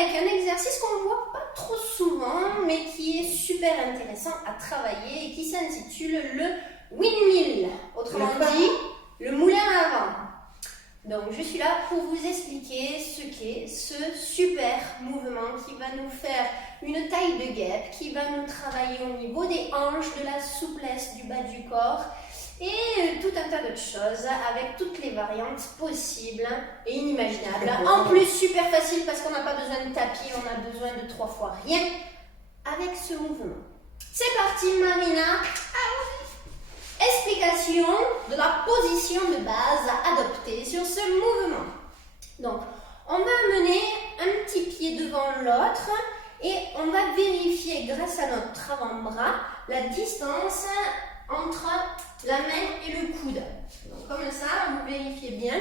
avec un exercice qu'on ne voit pas trop souvent, mais qui est super intéressant à travailler et qui s'intitule le windmill, autrement dit, le moulin à vent. Donc je suis là pour vous expliquer ce qu'est ce super mouvement qui va nous faire une taille de guêpe, qui va nous travailler au niveau des hanches, de la souplesse du bas du corps et tout un tas d'autres choses avec toutes les variantes possibles et inimaginables. En plus super facile parce qu'on n'a pas besoin de tapis, on a besoin de 3 fois rien avec ce mouvement. C'est parti Marina. Explication de la position de base à adopter sur ce mouvement. Donc, on va amener un petit pied devant l'autre et on va vérifier grâce à notre avant-bras la distance entre la main et le coude. Donc, comme ça, vous vérifiez bien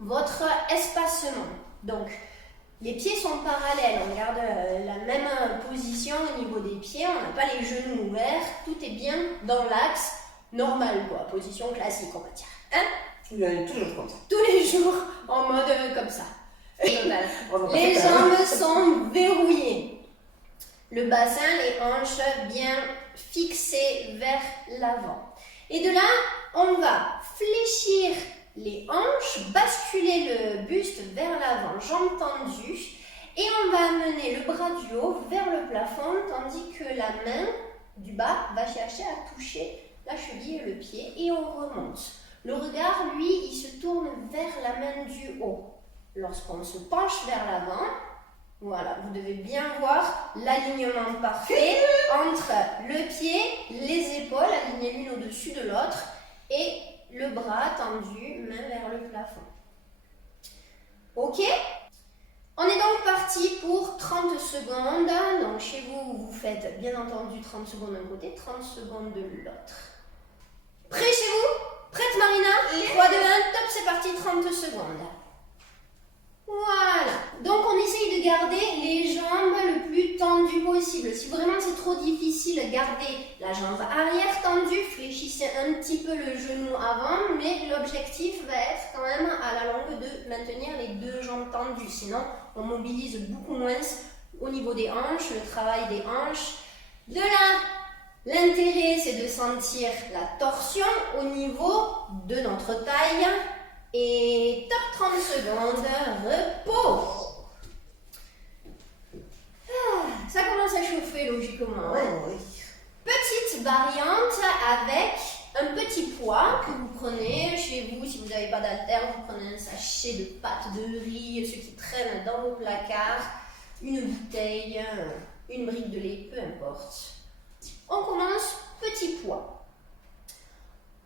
votre espacement. Donc, les pieds sont parallèles, on garde la même position au niveau des pieds, on n'a pas les genoux ouverts, tout est bien dans l'axe normal, quoi, position classique, on va dire. Hein? Toujours comme ça. Tous les jours, en mode comme ça. Les jambes sont verrouillées. Le bassin, les hanches bien fixées vers l'avant. Et de là, on va fléchir les hanches, basculer le buste vers l'avant, jambes tendues, et on va amener le bras du haut vers le plafond, tandis que la main du bas va chercher à toucher la cheville et le pied, et on remonte. Le regard, lui, il se tourne vers la main du haut. Lorsqu'on se penche vers l'avant, voilà, vous devez bien voir l'alignement parfait entre le pied, les épaules alignées l'une au-dessus de l'autre, et le bras tendu, main vers le plafond. Ok? On est donc parti pour 30 secondes. Donc chez vous, vous faites bien entendu 30 secondes d'un côté, 30 secondes de l'autre. Prêt chez vous? Prête Marina? 3, 2, 1, top, c'est parti, 30 secondes. Voilà. Donc on essaye de garder les jambes le plus tendues possible. Si vraiment c'est trop difficile, gardez la jambe arrière tendue, fléchissez un petit peu le genou avant, mais l'objectif va être quand même à la longue de maintenir les deux jambes tendues. Sinon, on mobilise beaucoup moins au niveau des hanches, le travail des hanches. De là, l'intérêt c'est de sentir la torsion au niveau de notre taille. Et top 30 secondes, repos. Ça commence à chauffer logiquement. Oui. Petite variante avec un petit poids que vous prenez chez vous. Si vous n'avez pas d'haltère, vous prenez un sachet de pâte de riz, ceux qui traînent dans vos placards, une bouteille, une brique de lait, peu importe. On commence petit poids.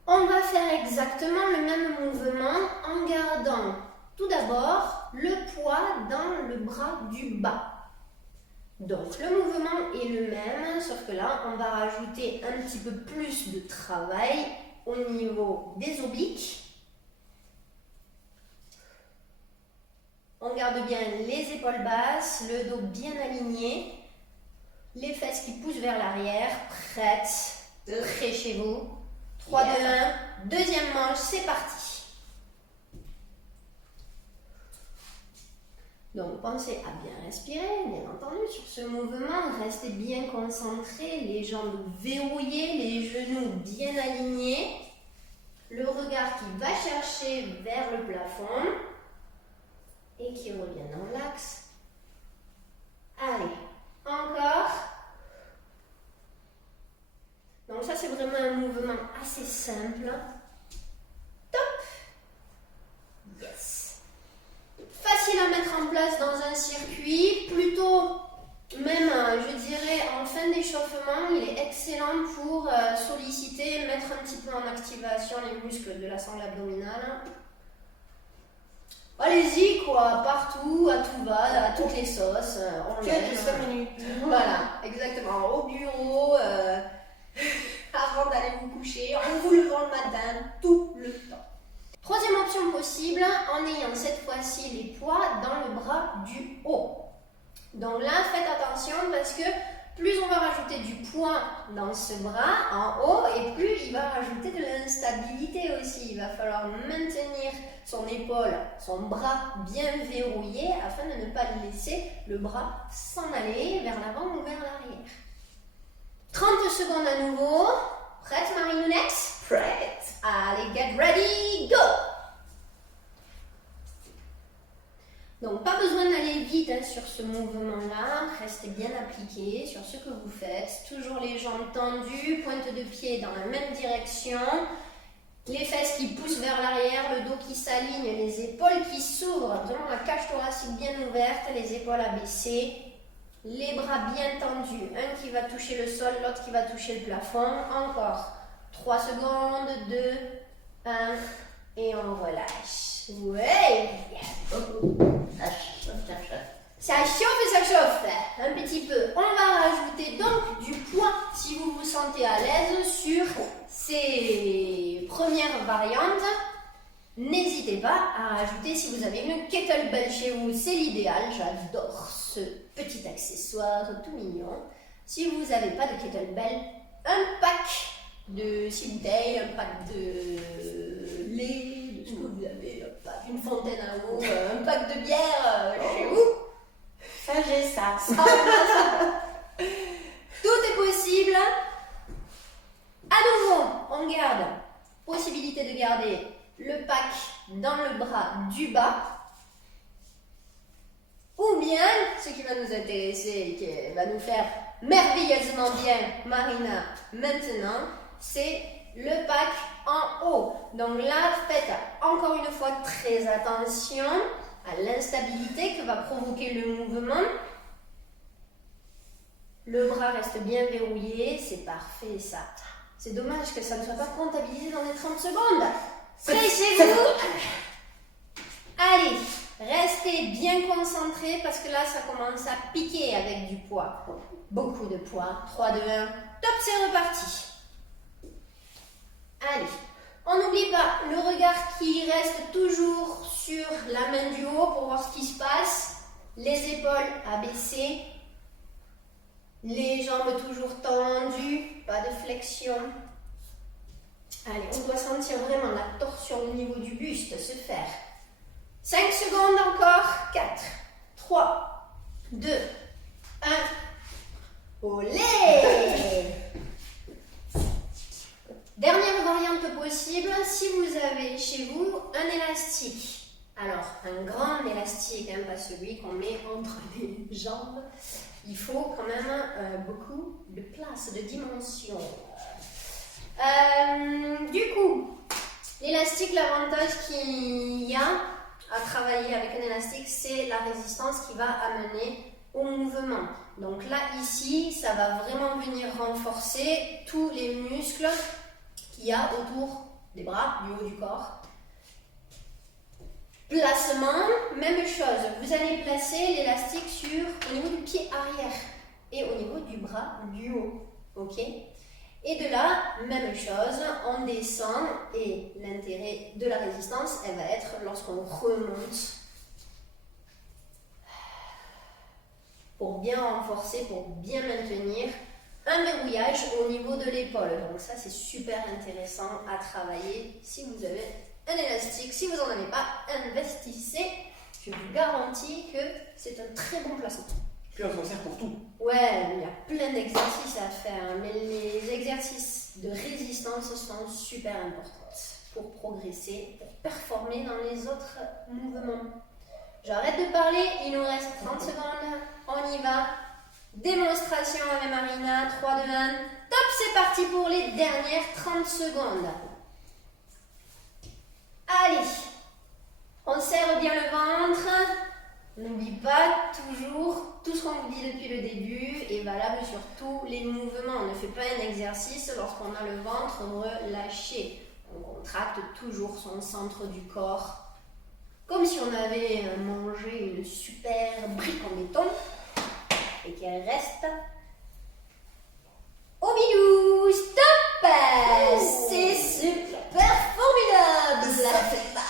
On va faire exactement le même mouvement en gardant tout d'abord le poids dans le bras du bas. Donc le mouvement est le même, sauf que là on va rajouter un petit peu plus de travail au niveau des obliques. On garde bien les épaules basses, le dos bien aligné, les fesses qui poussent vers l'arrière, prêtes, prêts chez vous. 3, 2, 1, deuxième manche, c'est parti. Donc pensez à bien respirer, bien entendu, sur ce mouvement. Restez bien concentrés, les jambes verrouillées, les genoux bien alignés. Le regard qui va chercher vers le plafond et qui revient dans l'axe. Allez, encore. Donc ça c'est vraiment un mouvement assez simple. Top. Yes. Facile à mettre en place dans un circuit, plutôt même je dirais en fin d'échauffement, il est excellent pour solliciter, mettre un petit peu en activation les muscles de la sangle abdominale. Allez-y quoi, partout, à tout va, à toutes les sauces, on l'aime. 5 minutes. Voilà, exactement, au bureau. Avant d'aller vous coucher, en vous levant le matin, tout le temps. Troisième option possible, en ayant cette fois-ci les poids dans le bras du haut. Donc là, faites attention parce que plus on va rajouter du poids dans ce bras en haut et plus il va rajouter de l'instabilité aussi. Il va falloir maintenir son épaule, son bras bien verrouillé afin de ne pas laisser le bras s'en aller vers l'avant ou vers l'arrière. 30 secondes à nouveau. Prête Marie-Nounette? Prête. Allez, get ready, go! Donc, pas besoin d'aller vite sur ce mouvement-là. Restez bien appliqué sur ce que vous faites. Toujours les jambes tendues, pointe de pied dans la même direction. Les fesses qui poussent vers l'arrière, le dos qui s'aligne, les épaules qui s'ouvrent. Vraiment la cage thoracique bien ouverte, les épaules abaissées. Les bras bien tendus. Un qui va toucher le sol, l'autre qui va toucher le plafond. Encore. 3 secondes, 2, 1 et on relâche. Ouais! Ça chauffe et ça chauffe. Un petit peu. On va rajouter donc du poids si vous vous sentez à l'aise sur ces premières variantes. N'hésitez pas à rajouter si vous avez une kettlebell chez vous, c'est l'idéal. J'adore ce petit accessoire tout mignon. Si vous n'avez pas de kettlebell, un pack de 6 bouteilles, un pack de lait, de ce que vous avez, un pack, une fontaine à eau, un pack de bière chez vous. Ça, j'ai ça. Tout est possible. À nouveau, on garde possibilité de garder le pack dans le bras du bas. Ou bien, ce qui va nous intéresser et qui va nous faire merveilleusement bien, Marina, maintenant, c'est le pack en haut. Donc là, faites encore une fois très attention à l'instabilité que va provoquer le mouvement. Le bras reste bien verrouillé, c'est parfait ça. C'est dommage que ça ne soit pas comptabilisé dans les 30 secondes. Pressez-vous. Allez, restez bien concentrés parce que là, ça commence à piquer avec du poids. Beaucoup de poids. 3, 2, 1. Top, c'est reparti. Allez, on n'oublie pas le regard qui reste toujours sur la main du haut pour voir ce qui se passe. Les épaules abaissées. Les jambes toujours tendues. Pas de flexion. Allez, on doit sentir vraiment la torsion au niveau du buste se faire. 5 secondes encore. 4, 3, 2, 1. Olé! Dernière variante possible, si vous avez chez vous un élastique. Alors, un grand élastique, pas celui qu'on met entre les jambes. Il faut quand même beaucoup de place, de dimension. Du coup, l'élastique, l'avantage qu'il y a à travailler avec un élastique, c'est la résistance qui va amener au mouvement. Donc là, ici, ça va vraiment venir renforcer tous les muscles qu'il y a autour des bras, du haut du corps. Placement, même chose. Vous allez placer l'élastique au niveau du pied arrière et au niveau du bras du haut. Ok ? Et de là, même chose, on descend et l'intérêt de la résistance, elle va être lorsqu'on remonte pour bien renforcer, pour bien maintenir un verrouillage au niveau de l'épaule. Donc ça, c'est super intéressant à travailler si vous avez un élastique. Si vous n'en avez pas, investissez. Je vous garantis que c'est un très bon placement. Puis on s'en sert pour tout. Ouais, il y a plein d'exercices à faire, mais les exercices de résistance sont super importants pour progresser, pour performer dans les autres mouvements. J'arrête de parler, il nous reste 30 secondes, on y va. Démonstration avec Marina, 3, 2, 1. Top, c'est parti pour les dernières 30 secondes. Allez, on serre bien le ventre. N'oublie pas toujours, tout ce qu'on vous dit depuis le début est valable sur tous les mouvements. On ne fait pas un exercice lorsqu'on a le ventre relâché. On contracte toujours son centre du corps, comme si on avait mangé une super brique en béton et qu'elle reste au bidou. Stop! C'est super formidable! Ça fait mal!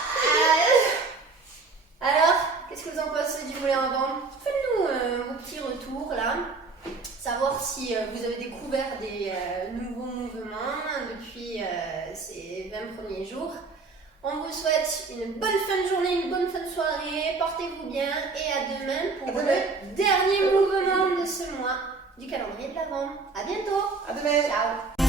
Alors, qu'est-ce que vous en pensez du volet en avant? Faites-nous vos petits retours là. Ça savoir si vous avez découvert des nouveaux mouvements depuis ces 20 premiers jours. On vous souhaite une bonne fin de journée, une bonne fin de soirée, portez-vous bien et à demain pour le dernier mouvement de ce mois du calendrier de l'Avent. À bientôt. À demain. Ciao.